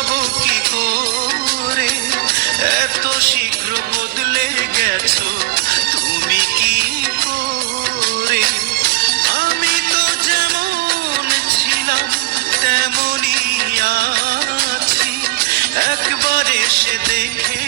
বোঝাবো কি করে এত শীঘ্র বদলে গেছো তুমি কি করে? আমি তো যেমন ছিলাম তেমনই আছি, একবার এসে দেখে